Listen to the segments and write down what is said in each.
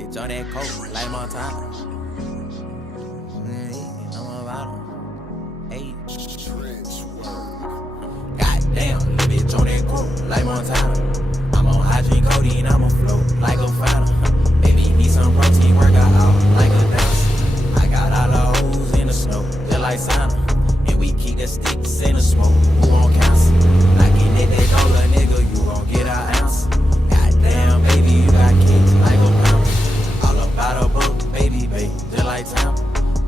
bitch on that coat, like Montana. I'm about him. Hey. Goddamn, little bitch on that coat, like Montana. I'm on hygiene codeine, I'ma float like a fountain. Baby, need some protein, work out like a dancer. I got all the hoes in the snow, just like Santa. And we keep the sticks in the smoke, who won't cancel? Like it hit that dollar, nigga, you gon' get our answer. Goddamn, baby, you got kicks like a pound. All about a book, baby, just like time.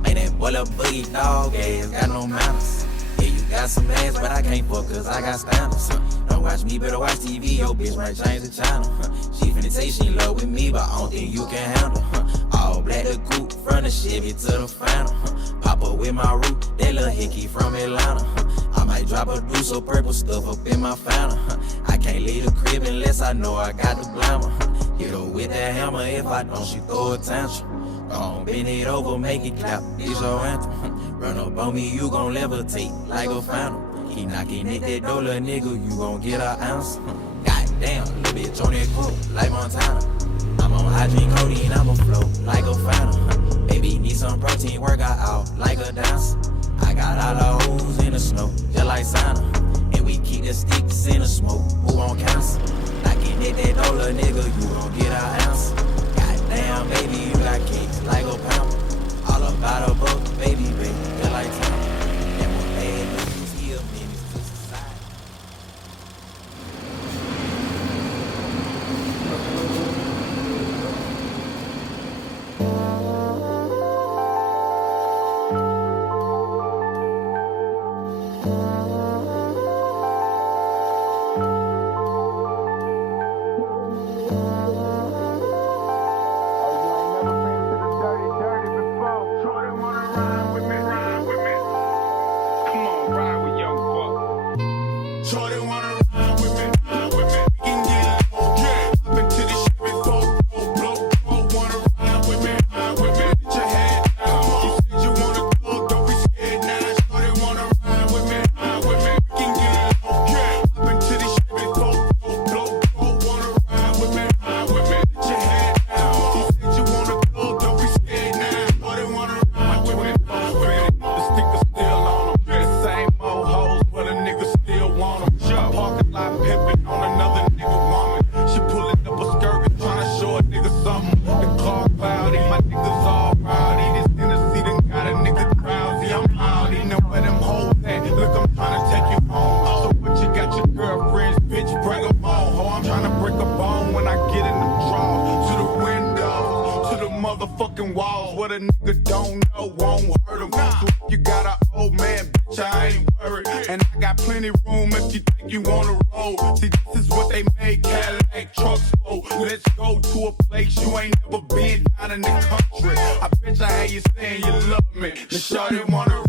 Ain't that boy a boogie dog ass, got no manners. Yeah, you got some ass, but I can't fuck cause I got standards. Don't watch me, better watch TV, your bitch might change the channel. She finna say she in love with me, but I don't think you can handle. All black the coupe, from the Chevy to the Phantom. Pop up with my root, that little hickey from Atlanta. I might drop a deuce or purple stuff up in my Phantom. I can't leave the crib unless I know I got the glamour. Hit her with that hammer, if I don't, she throw a tantrum. Go on, bend it over, make it clap, it's your anthem. Run up on me, you gon' levitate like a phantom. Keep knocking at that door, little nigga, you gon' get our answer. Goddamn, little bitch on that coat, like Montana. I'm on hygiene codeine, I'ma float like a phantom. Baby, need some protein, work out like a dancer. I got all the hoes in the snow, just like Santa. And we keep the sticks in the smoke, who won't cancel? Knocking at that door, little nigga, you gon' get our answer. Goddamn, baby, you got kicks like a pound. All about a book, baby, just like time. And when bad news here, menace to society. Motherfucking walls, what a nigga don't know won't hurt him. So if you got an old man, bitch, I ain't worried. And I got plenty room if you think you wanna roll. See, this is what they made Cadillac trucks for. Let's go to a place you ain't never been down in the country. I bet you how you saying you love me. The shorty wanna